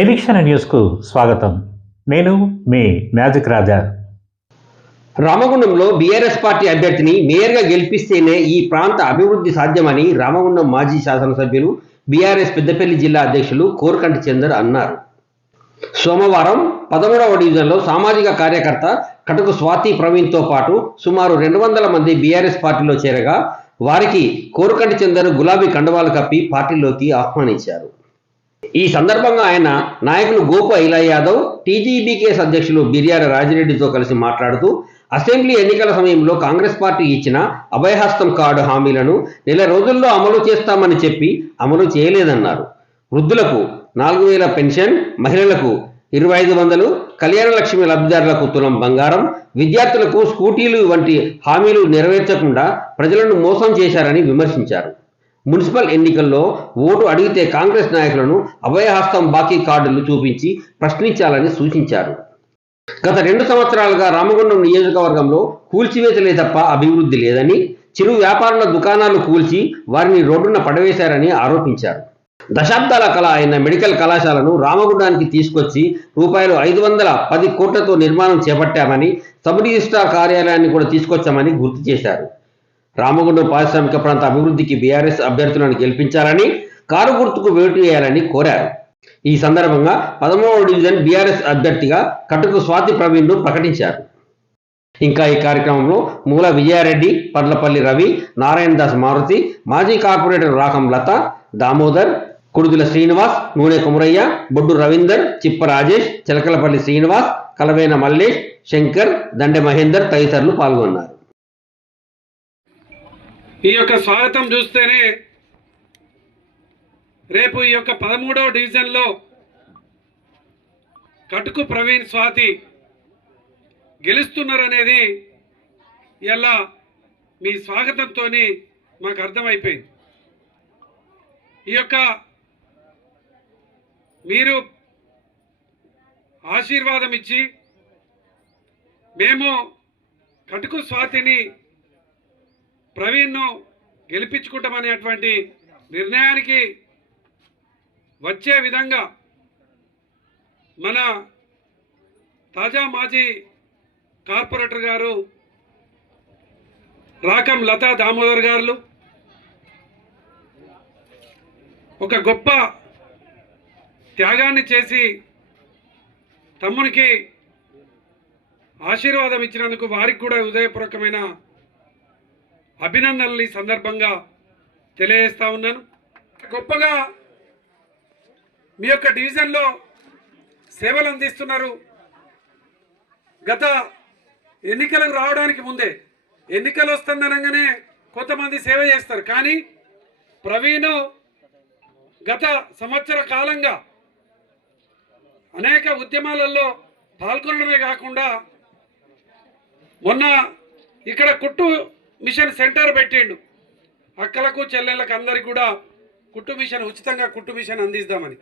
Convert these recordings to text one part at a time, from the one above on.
నిరీక్షణ న్యూస్కు స్వాగతం. నేను మీ మ్యాజిక్ రాజా. రామగుండంలో బీఆర్ఎస్ పార్టీ అభ్యర్థిని మేయర్గా గెలిపిస్తేనే ఈ ప్రాంత అభివృద్ధి సాధ్యమని రామగుండం మాజీ శాసనసభ్యులు బీఆర్ఎస్ పెద్దపల్లి జిల్లా అధ్యక్షులు కోరకంటి చందర్ అన్నారు. సోమవారం పదమూడవ డివిజన్లో సామాజిక కార్యకర్త కటకు స్వాతి ప్రవీణ్తో పాటు సుమారు రెండు వందల మంది బీఆర్ఎస్ పార్టీలో చేరగా వారికి కోరకంటి చందర్ గులాబీ కండవాలు కప్పి పార్టీలోకి ఆహ్వానించారు. ఈ సందర్భంగా ఆయన నాయకులు గోపు ఐలా యాదవ్ టీజీబీకేఎస్ అధ్యక్షులు బిర్యాల రాజిరెడ్డితో కలిసి మాట్లాడుతూ అసెంబ్లీ ఎన్నికల సమయంలో కాంగ్రెస్ పార్టీ ఇచ్చిన అభయహస్తం కార్డు హామీలను నెల రోజుల్లో అమలు చేస్తామని చెప్పి అమలు చేయలేదన్నారు. వృద్ధులకు నాలుగు వేల పెన్షన్ మహిళలకు ఇరవై ఐదు వందలు కళ్యాణ లక్ష్మి లబ్ధిదారులకు తులం బంగారం విద్యార్థులకు స్కూటీలు వంటి హామీలు నెరవేర్చకుండా ప్రజలను మోసం చేశారని విమర్శించారు. మున్సిపల్ ఎన్నికల్లో ఓటు అడిగితే కాంగ్రెస్ నాయకులను అభయహస్తం బాకీ కార్డులు చూపించి ప్రశ్నించాలని సూచించారు. గత రెండు సంవత్సరాలుగా రామగుండం నియోజకవర్గంలో కూల్చివేతలే తప్ప అభివృద్ధి లేదని చిరు వ్యాపారుల దుకాణాలు కూల్చి వారిని రోడ్డున పడవేశారని ఆరోపించారు. దశాబ్దాల కళ అయిన మెడికల్ కళాశాలను రామగుండానికి తీసుకొచ్చి రూపాయలు ఐదు వందల పది కోట్లతో నిర్మాణం చేపట్టామని సబ్ రిజిస్ట్రార్ కార్యాలయాన్ని కూడా తీసుకొచ్చామని గుర్తు చేశారు. రామగుండం పారిశ్రామిక ప్రాంత అభివృద్ధికి బీఆర్ఎస్ అభ్యర్థులను గెలిపించాలని కారు గుర్తుకు వేటు వేయాలని కోరారు. ఈ సందర్భంగా పదమూడవ డివిజన్ బీఆర్ఎస్ అభ్యర్థిగా కటుకు స్వాతి ప్రవీణ్ను ప్రకటించారు. ఇంకా ఈ కార్యక్రమంలో మూల విజయారెడ్డి పర్లపల్లి రవి నారాయణ దాస్ మారుతి మాజీ కార్పొరేటర్ రాకం లత దామోదర్ కుడుదుల శ్రీనివాస్ నూనె కుమరయ్య బొడ్డు రవీందర్ చిప్ప రాజేష్ చిలకలపల్లి శ్రీనివాస్ కలవేన మల్లేష్ శంకర్ దండె మహేందర్ తదితరులు పాల్గొన్నారు. ఈ యొక్క స్వాగతం చూస్తేనే రేపు ఈ యొక్క పదమూడవ డివిజన్లో కటుకు ప్రవీణ్ స్వాతి గెలుస్తున్నారనేది ఇలా మీ స్వాగతంతో మాకు అర్థమైపోయింది. ఈ యొక్క మీరు ఆశీర్వాదం ఇచ్చి మేము కటుకు స్వాతిని ప్రవీణ్ను గెలిపించుకుంటామనేటువంటి నిర్ణయానికి వచ్చే విధంగా మన తాజా మాజీ కార్పొరేటర్ గారు రాకం లతా దామోదర్ గారు ఒక గొప్ప త్యాగాన్ని చేసి తమ్మునికి ఆశీర్వాదం ఇచ్చినందుకు వారికి కూడా హృదయపూర్వకమైన అభినందనలు ఈ సందర్భంగా తెలియజేస్తా ఉన్నాను. గొప్పగా మీ యొక్క డివిజన్లో సేవలు అందిస్తున్నారు. గత ఎన్నికలకు రావడానికి ముందే ఎన్నికలు వస్తుందనగానే కొంతమంది సేవ చేస్తారు. కానీ ప్రవీణ్ గత సంవత్సర కాలంగా అనేక ఉద్యమాలలో పాల్గొనడమే కాకుండా మొన్న ఇక్కడ కుట్టు మిషన్ సెంటర్ పెట్టిండు. అక్కలకు చెల్లెళ్ళకు అందరికి కూడా కుట్టు మిషన్ ఉచితంగా కుట్టు మిషన్ అందిస్తామని.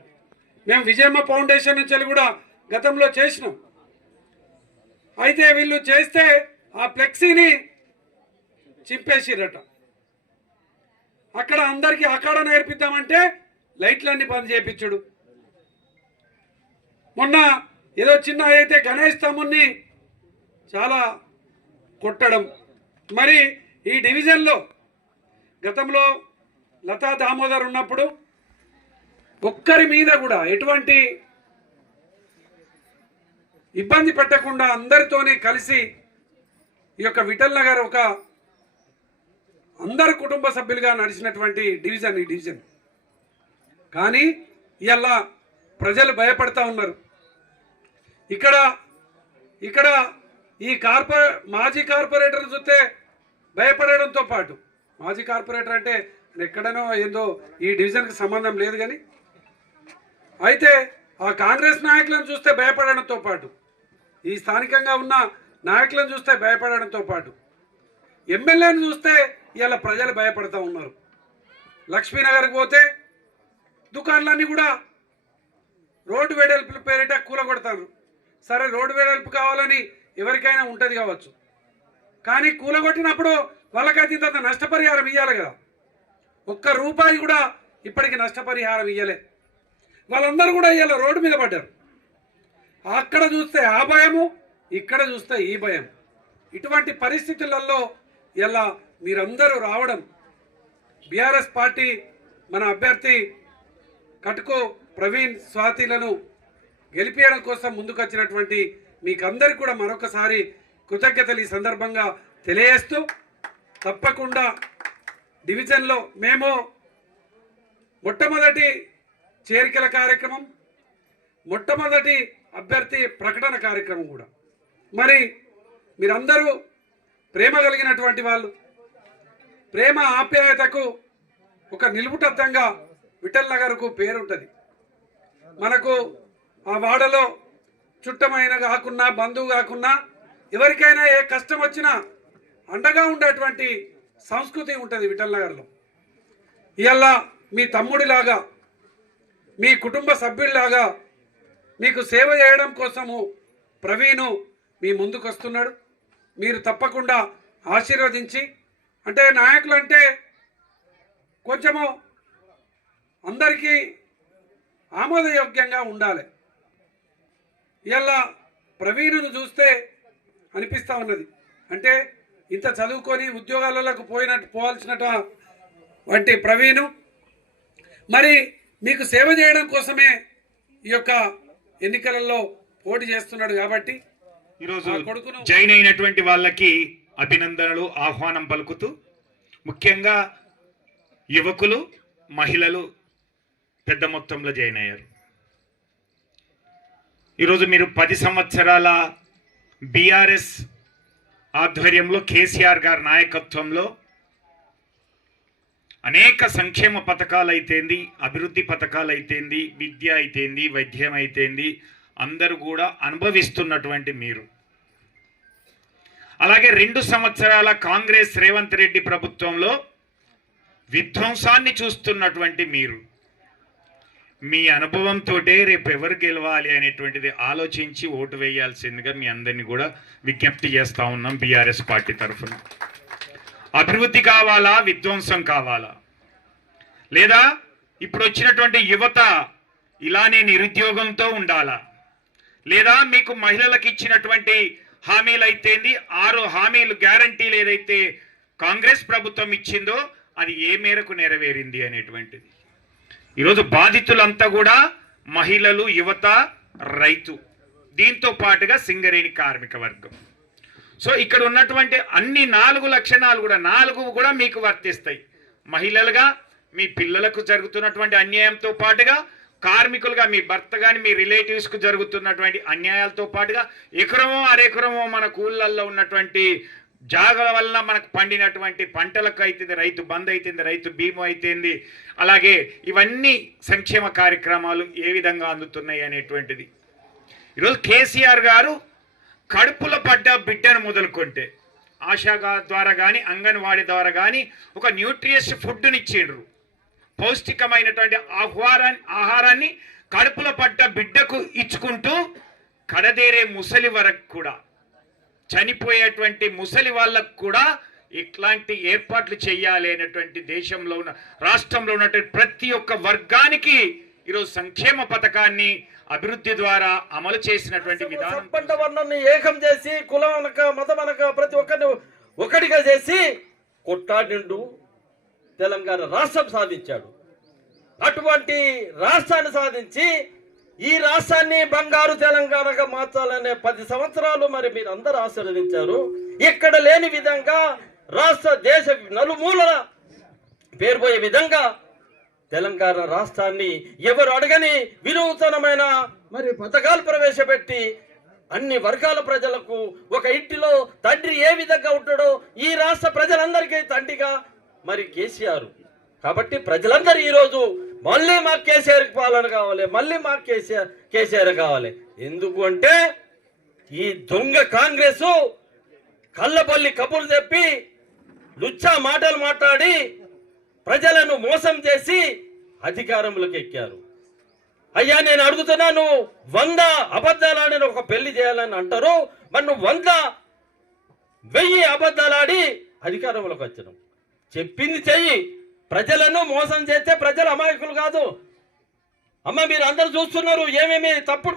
మేము విజయమ్మ ఫౌండేషన్ నుంచి కూడా గతంలో చేసినాం. అయితే వీళ్ళు చేస్తే ఆ ఫ్లెక్సీని చింపేసిరట. అక్కడ అందరికీ అక్కడ నేర్పిద్దామంటే లైట్లన్నీ బంద్ చేయించుడు మొన్న ఏదో చిన్న అయితే గణేష్ తమ్ముని చాలా కొట్టడం. మరి ఈ డివిజన్లో గతంలో లతా దామోదర్ ఉన్నప్పుడు ఒక్కరి మీద కూడా ఎటువంటి ఇబ్బంది పెట్టకుండా అందరితోనే కలిసి ఈ యొక్క విఠల్ నగర్ ఒక అందరు కుటుంబ సభ్యులుగా నడిచినటువంటి డివిజన్ ఈ డివిజన్. కానీ ఇలా ప్రజలు భయపడతా ఉన్నారు. ఇక్కడ ఇక్కడ ఈ కార్పొ మాజీ కార్పొరేటర్ చూస్తే భయపడడంతో పాటు మాజీ కార్పొరేటర్ అంటే ఎక్కడనో ఏందో ఈ డివిజన్కి సంబంధం లేదు కానీ అయితే ఆ కాంగ్రెస్ నాయకులను చూస్తే భయపడడంతో పాటు ఈ స్థానికంగా ఉన్న నాయకులను చూస్తే భయపడడంతో పాటు ఎమ్మెల్యేని చూస్తే ఇలా ప్రజలు భయపడతా ఉన్నారు. లక్ష్మీనగర్కి పోతే దుకాణాలన్నీ కూడా రోడ్డు వెడల్పు పేరిట కూలగొడతారు. సరే రోడ్డు వెడల్పు కావాలని ఎవరికైనా ఉంటుంది కావచ్చు. కానీ కూలగొట్టినప్పుడు వాళ్ళకైతే తర్వాత నష్టపరిహారం ఇవ్వాలి కదా. ఒక్క రూపాయి కూడా ఇప్పటికి నష్టపరిహారం ఇవ్వలే వాళ్ళందరూ కూడా ఇవాళ రోడ్డు మీద పడ్డారు. అక్కడ చూస్తే ఆ భయము ఇక్కడ చూస్తే ఈ భయం. ఇటువంటి పరిస్థితులలో ఇలా మీరందరూ రావడం బీఆర్ఎస్ పార్టీ మన అభ్యర్థి కటుకో ప్రవీణ్ స్వాతిలను గెలిపేయడం కోసం ముందుకొచ్చినటువంటి మీకందరికి కూడా మరొకసారి కృతజ్ఞతలు ఈ సందర్భంగా తెలియజేస్తూ తప్పకుండా డివిజన్లో మేము మొట్టమొదటి చేరికల కార్యక్రమం మొట్టమొదటి అభ్యర్థి ప్రకటన కార్యక్రమం కూడా. మరి మీరందరూ ప్రేమ కలిగినటువంటి వాళ్ళు ప్రేమ ఆప్యాయతకు ఒక నిలుపుటద్దంగా విఠల్ నగర్కు పేరుంటుంది. మనకు ఆ వాడలో చుట్టమైన కాకున్నా బంధువు కాకున్నా ఎవరికైనా ఏ కష్టం వచ్చినా అండగా ఉండేటువంటి సంస్కృతి ఉంటుంది విఠల్నగర్లో ఇవాళ మీ తమ్ముడిలాగా మీ కుటుంబ సభ్యుడిలాగా మీకు సేవ చేయడం కోసము ప్రవీణు మీ ముందుకు వస్తున్నాడు మీరు తప్పకుండా ఆశీర్వదించి అంటే నాయకులు అంటే కొంచెము అందరికీ ఆమోదయోగ్యంగా ఉండాలి. ఇలా ప్రవీణును చూస్తే అనిపిస్తూ ఉన్నది. అంటే ఇంత చదువుకొని ఉద్యోగాలకు పోయినట్టు పోవాల్సినట వంటి ప్రవీణు. మరి మీకు సేవ చేయడం కోసమే ఈ యొక్క ఎన్నికలలో పోటీ చేస్తున్నాడు కాబట్టి ఈరోజు జైన్ అయినటువంటి వాళ్ళకి అభినందనలు ఆహ్వానం పలుకుతూ ముఖ్యంగా యువకులు మహిళలు పెద్ద మొత్తంలో జాయిన్ అయ్యారు. ఈరోజు మీరు పది సంవత్సరాల బీఆర్ఎస్ ఆధ్వర్యంలో కేసీఆర్ గారి నాయకత్వంలో అనేక సంక్షేమ పథకాలు అయితేంది అభివృద్ధి పథకాలు అయితేంది విద్య అయితేంది వైద్యం అయితేంది అందరూ కూడా అనుభవిస్తున్నటువంటి మీరు. అలాగే రెండు సంవత్సరాల కాంగ్రెస్ రేవంత్ రెడ్డి ప్రభుత్వంలో విధ్వంసాన్ని చూస్తున్నటువంటి మీరు. మీ అనుభవంతో రేపు ఎవరు గెలవాలి అనేటువంటిది ఆలోచించి ఓటు వేయాల్సిందిగా మీ అందరినీ కూడా విజ్ఞప్తి చేస్తా ఉన్నాం బీఆర్ఎస్ పార్టీ తరఫున. అభివృద్ధి కావాలా? విధ్వంసం కావాలా? లేదా ఇప్పుడు వచ్చినటువంటి యువత ఇలానే నిరుద్యోగంతో ఉండాలా? లేదా మీకు మహిళలకు ఇచ్చినటువంటి హామీలు అయితేంది ఆరు హామీలు గ్యారంటీలు ఏదైతే కాంగ్రెస్ ప్రభుత్వం ఇచ్చిందో అది ఏ మేరకు నెరవేరింది అనేటువంటిది. ఈరోజు బాధితులంతా కూడా మహిళలు యువత రైతు. దీంతో పాటుగా సింగరేణి కార్మిక వర్గం. సో ఇక్కడ ఉన్నటువంటి అన్ని నాలుగు లక్షణాలు కూడా నాలుగు కూడా మీకు వర్తిస్తాయి. మహిళలుగా మీ పిల్లలకు జరుగుతున్నటువంటి అన్యాయంతో పాటుగా కార్మికులుగా మీ భర్త కానీ మీ రిలేటివ్స్కు జరుగుతున్నటువంటి అన్యాయాలతో పాటుగా ఎకరమో అరెకరమో మన కూళ్ళల్లో ఉన్నటువంటి జాగల వల్ల మనకు పండినటువంటి పంటలకు అవుతుంది రైతు బంద్ అవుతుంది రైతు బీమా అయితేంది అలాగే ఇవన్నీ సంక్షేమ కార్యక్రమాలు ఏ విధంగా అందుతున్నాయి అనేటువంటిది. ఈరోజు కేసీఆర్ గారు కడుపులో పడ్డ బిడ్డను మొదలుకుంటే ఆశా ద్వారా కానీ అంగన్వాడీ ద్వారా కానీ ఒక న్యూట్రియస్ ఫుడ్నిచ్చిండ్రు పౌష్టికమైనటువంటి ఆహ్వారాన్ని ఆహారాన్ని కడుపులో పడ్డ బిడ్డకు ఇచ్చుకుంటూ కడదేరే ముసలి వరకు కూడా చనిపోయేటువంటి ముసలి వాళ్ళకు కూడా ఇట్లాంటి ఏర్పాట్లు చేయాలి అనేటువంటి దేశంలో ఉన్న రాష్ట్రంలో ఉన్నటువంటి ప్రతి ఒక్క వర్గానికి ఈరోజు సంక్షేమ పథకాన్ని అభివృద్ధి ద్వారా అమలు చేసినటువంటి విధానం సంపన్న వర్ణాన్ని ఏకం చేసి కులం అనక మతం అనక ప్రతి ఒక్కరిని ఒకటిగా చేసి కొట్టాడిండు తెలంగాణ రాష్ట్రం సాధించాడు. అటువంటి రాష్ట్రాన్ని సాధించి ఈ రాష్ట్రాన్ని బంగారు తెలంగాణగా మార్చాలనే పది సంవత్సరాలు మరి మీరు అందరూ ఆశీర్వదించారు. ఇక్కడ లేని విధంగా రాష్ట్ర దేశ నలుమూలల పేరుపోయే విధంగా తెలంగాణ రాష్ట్రాన్ని ఎవరు అడగని వినూతనమైన మరి పథకాలు ప్రవేశపెట్టి అన్ని వర్గాల ప్రజలకు ఒక ఇంటిలో తండ్రి ఏ విధంగా ఉంటాడో ఈ రాష్ట్ర ప్రజలందరికీ తండ్రిగా మరి కేసీఆర్. కాబట్టి ప్రజలందరూ ఈరోజు మళ్ళీ మాకు కేసీఆర్ పాలన కావాలి మళ్ళీ మాకు కేసీఆర్ కేసీఆర్ కావాలి. ఎందుకు అంటే ఈ దొంగ కాంగ్రెస్ కళ్ళపల్లి కబుర్లు చెప్పి లుచ్చా మాటలు మాట్లాడి ప్రజలను మోసం చేసి అధికారంలోకి ఎక్కారు. అయ్యా నేను అడుగుతున్నాను వంద అబద్ధాలాడిని ఒక పెళ్ళి చేయాలని అంటారు మరి నువ్వు వంద వెయ్యి అబద్ధాలాడి అధికారంలోకి వచ్చినావు. చెప్పింది చెయ్యి. ప్రజలను మోసం చేస్తే ప్రజలు అమాయకులు కాదు. అమ్మ మీరు అందరు చూస్తున్నారు ఏమేమి తప్పుడు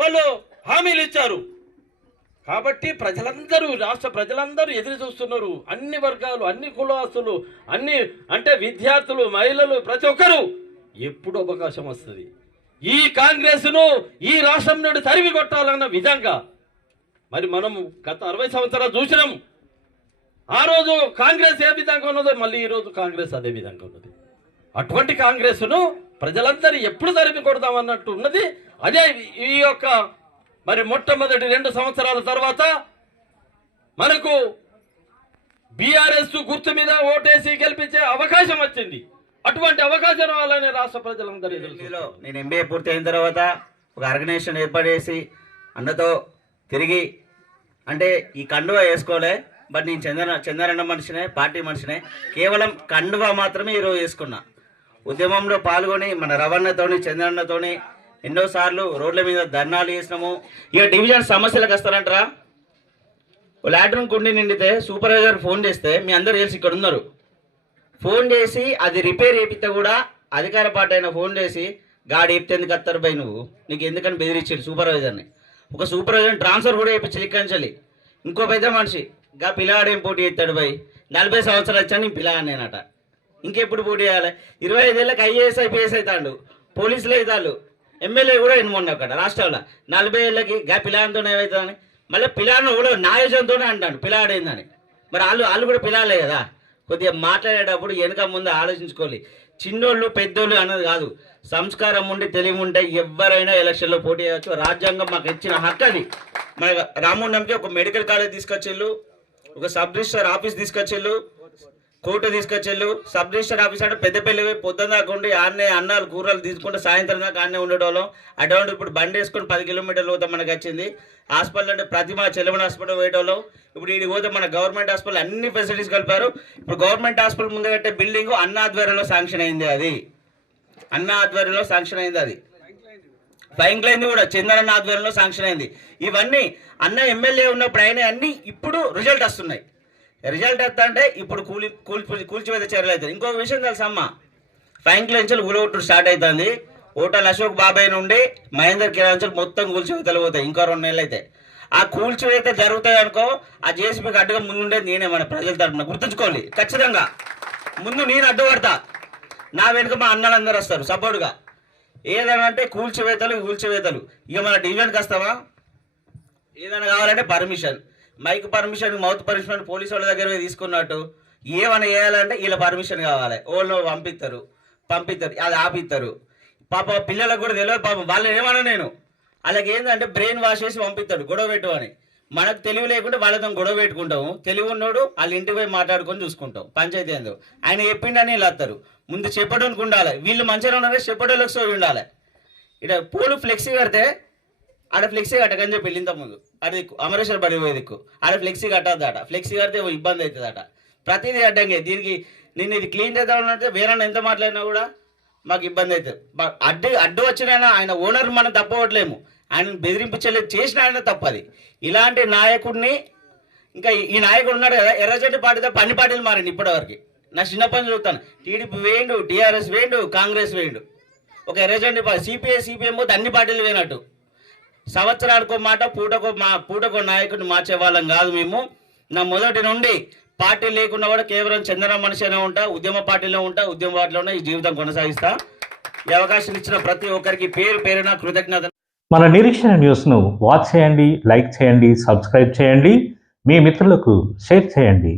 వాళ్ళు హామీలు ఇచ్చారు. కాబట్టి ప్రజలందరూ రాష్ట్ర ప్రజలందరూ ఎదురు చూస్తున్నారు. అన్ని వర్గాలు అన్ని కులాసులు అన్ని అంటే విద్యార్థులు మహిళలు ప్రతి ఒక్కరూ ఎప్పుడు అవకాశం వస్తుంది. ఈ కాంగ్రెస్ను ఈ రాష్ట్రం నుండి తరిమి కొట్టాలన్న విధంగా. మరి మనం గత అరవై సంవత్సరాలు చూసినాం. ఆ రోజు కాంగ్రెస్ ఏ విధంగా ఉన్నదో మళ్ళీ ఈరోజు కాంగ్రెస్ అదే విధంగా ఉన్నది. అటువంటి కాంగ్రెస్ను ప్రజలందరూ ఎప్పుడు తరిమి కొడదామన్నట్టు ఉన్నది. అదే ఈ యొక్క మరి మొట్టమొదటి రెండు సంవత్సరాల తర్వాత మనకు బీఆర్ఎస్ గుర్తు మీద ఓటేసి గెలిపించే అవకాశం వచ్చింది. అటువంటి అవకాశం వాళ్ళని రాష్ట్ర ప్రజలందరూ ఢిల్లీలో నేను ఎంబీఏ పూర్తి అయిన తర్వాత ఒక ఆర్గనైజేషన్ ఏర్పాటు చేసి అన్నతో తిరిగి అంటే ఈ కండువా వేసుకోలే. బట్ నేను చందన చందనన్న మనిషినే పార్టీ మనిషినే కేవలం కండువా మాత్రమే ఈరోజు వేసుకున్నా. ఉద్యమంలో పాల్గొని మన రవణతోని చంద్రన్నతోని ఎన్నోసార్లు రోడ్ల మీద ధర్నాలు చేసినాము. ఇక డివిజన్ సమస్యలకు వస్తారంటారా లాట్రిన్ కుండి నిండితే సూపర్వైజర్ ఫోన్ చేస్తే మీ అందరు తెలిసి ఇక్కడ ఉన్నారు. ఫోన్ చేసి అది రిపేర్ చేపిస్తే కూడా అధికార పార్టీ అయిన ఫోన్ చేసి గాడి చెప్తే ఎందుకు వస్తారు బై నువ్వు? నీకు ఎందుకని బెదిరించాడు సూపర్వైజర్ని? ఒక సూపర్వైజర్ ట్రాన్స్ఫర్ కూడా చేయించాలి ఇక్కడి ఇంకో పెద్ద మనిషి గా పిల్లవాడేం పోటీ చేస్తాడు పోయి నలభై సంవత్సరాలు వచ్చాను నేను పిల్లగా నేనట ఇంకెప్పుడు పోటీ చేయాలి? ఇరవై ఐదేళ్ళకి ఐఏఎస్ ఐపీఎస్ అవుతాడు పోలీసులు అవుతాడు ఎమ్మెల్యే కూడా ఎన్ని మొన్న అక్కడ రాష్ట్రంలో. నలభై ఏళ్ళకి గా పిల్లాడితో ఏమవుతుందని మళ్ళీ పిల్లాడిని కూడా నాయజంతోనే అంటాడు పిల్లాడైందని. మరి వాళ్ళు వాళ్ళు కూడా పిల్లాలే కదా? కొద్దిగా మాట్లాడేటప్పుడు వెనక ముందు ఆలోచించుకోవాలి. చిన్నోళ్ళు పెద్దోళ్ళు అన్నది కాదు. సంస్కారం ఉండి తెలివి ఉంటే ఎవరైనా ఎలక్షన్లో పోటీ చేయవచ్చు. రాజ్యాంగం మాకు ఇచ్చిన హక్కు అది. మన రాముండంకి ఒక మెడికల్ కాలేజ్ తీసుకొచ్చిళ్ళు ఒక సబ్ రిజిస్టర్ ఆఫీస్ తీసుకొచ్చేళ్ళు కోర్టు తీసుకొచ్చేళ్ళు. సబ్ రిజిస్టర్ ఆఫీస్ అంటే పెద్దపల్లి పోయి పొద్దున్న దాకా ఉండి ఆడనే అన్నాలు కూరలు తీసుకుంటే సాయంత్రం దాకా ఆడనే ఉండేటోళ్ళం. అటువంటి ఇప్పుడు బండి వేసుకొని పది కిలోమీటర్లు పోతే మనకు వచ్చింది. హాస్పిటల్ అంటే ప్రతిమ చెలమల హాస్పిటల్ పోయేటోళ్ళం. ఇప్పుడు ఇది పోతే మన గవర్నమెంట్ హాస్పిటల్ అన్ని ఫెసిలిటీస్ కలిపారు. ఇప్పుడు గవర్నమెంట్ హాస్పిటల్ ముందు కట్టే బిల్డింగ్ అన్న ఆధ్వర్యంలో శాంక్షన్ అయింది అది. అన్న ఆధ్వర్యంలో శాంక్షన్ అయింది అది. ఫ్లయింగ్ లైన్ కూడా చందనన్న ఆధ్వర్యంలో శాంక్షన్ అయింది. ఇవన్నీ అన్న ఎమ్మెల్యే ఉన్నప్పుడు అయినా అన్ని ఇప్పుడు రిజల్ట్ వస్తున్నాయి. రిజల్ట్ వస్తా అంటే ఇప్పుడు కూలి కూల్చి కూల్చివేత చర్యలు అవుతుంది ఇంకొక విషయం తెలుసమ్మా ఫ్లయింగ్ లైన్స్లు ఉలగొట్టు స్టార్ట్ అవుతుంది. ఓటల్ అశోక్ బాబాయ్ నుండి మహేందర్ కిరాంచల్ మొత్తం కూల్చివేతలు పోతాయి. ఇంకా రెండు నెలలు అయితే. ఆ కూల్చివేత జరుగుతాయి అనుకో ఆ జేసీబీకి అడ్డుగా ముందుండేది నేనే మన ప్రజల తరపున. గుర్తుంచుకోవాలి. ఖచ్చితంగా. ముందు నేను అడ్డుపడతా. నా వెనుక మా అన్నలందరూ వస్తారు సపోర్ట్గా ఏదైనా అంటే కూల్చివేతలు కూల్చివేతలు ఇక మన డివిజన్కి వస్తావా? ఏదైనా కావాలంటే permission. Mic permission mouth permission police వాళ్ళ దగ్గర తీసుకున్నట్టు. ఏమైనా చేయాలంటే వీళ్ళ పర్మిషన్ కావాలి. వాళ్ళు పంపిస్తారు పంపిస్తారు అది ఆపిస్తారు పాప పిల్లలకు కూడా తెలియదు. పాపం వాళ్ళని ఏమన్నా నేను? వాళ్ళకి ఏంటంటే బ్రెయిన్ వాష్ చేసి పంపిస్తాడు గొడవ పెట్టు అని. మనకు తెలివి లేకుంటే వాళ్ళతో గొడవ పెట్టుకుంటాము. తెలివి ఉన్నోడు వాళ్ళ ఇంటికి పోయి మాట్లాడుకొని చూసుకుంటాం. పంచాయతీ ఆయన చెప్పిండని వీళ్ళు వస్తారు ముందు చెప్పడానికి ఉండాలి. వీళ్ళు మంచిగా ఉన్నారే చెప్పడానికి సో ఉండాలి. ఇక్కడ పూలు ఫ్లెక్సీ కడితే ఆడ ఫ్లెక్సీ కట్టకని చెప్పి వెళ్ళింత ముందు అది అమరేశ్వర బడి పోయే ఆడ ఫ్లెక్సీ కట్టద్దట. ఫ్లెక్సీ కడితే ఇబ్బంది ఇబ్బంది అవుతుందట ప్రతిదీ అడ్డంగా దీనికి నేను ఇది క్లీన్ చేద్దామంటే వేరే ఎంత మాట్లాడినా కూడా మాకు ఇబ్బంది అవుతుంది అడ్డు అడ్డు వచ్చినైనా ఆయన ఓనర్ మనం తప్పవట్లేము. ఆయన బెదిరింపించలేదు చేసిన ఆయన తప్పది. ఇలాంటి నాయకుడిని ఇంకా ఈ- నాయకుడు ఉన్నాడు కదా ఎర్రజెంటి పార్టీతో పన్ని పార్టీలు మారండి ఇప్పటివరకు. నా చిన్నప్పటి నుంచి చూస్తాను. టీడీపీ వేయండు టీఆర్ఎస్ వేయండు కాంగ్రెస్ వేయండు. ఒక ఎర్రజెంటి సిపిఐ సిపిఎం పోతే అన్ని పార్టీలు వేయనట్టు. సంవత్సరానికో మాట పూటకో మా పూటకో నాయకుడిని మార్చే వాళ్ళం కాదు మేము. నా మొదటి నుండి పార్టీ లేకున్నా కూడా కేవలం చందన మనిషినే ఉంటా ఉద్యమ పార్టీలో ఉంటా ఉద్యమ పార్టీలోనే ఈ జీవితం కొనసాగిస్తా. ఈ అవకాశం ఇచ్చిన ప్రతి ఒక్కరికి పేరు పేరున కృతజ్ఞత. మన నిరీక్షణ న్యూస్ను వాచ్ చేయండి లైక్ చేయండి సబ్స్క్రైబ్ చేయండి. మీ మిత్రులకు షేర్ చేయండి.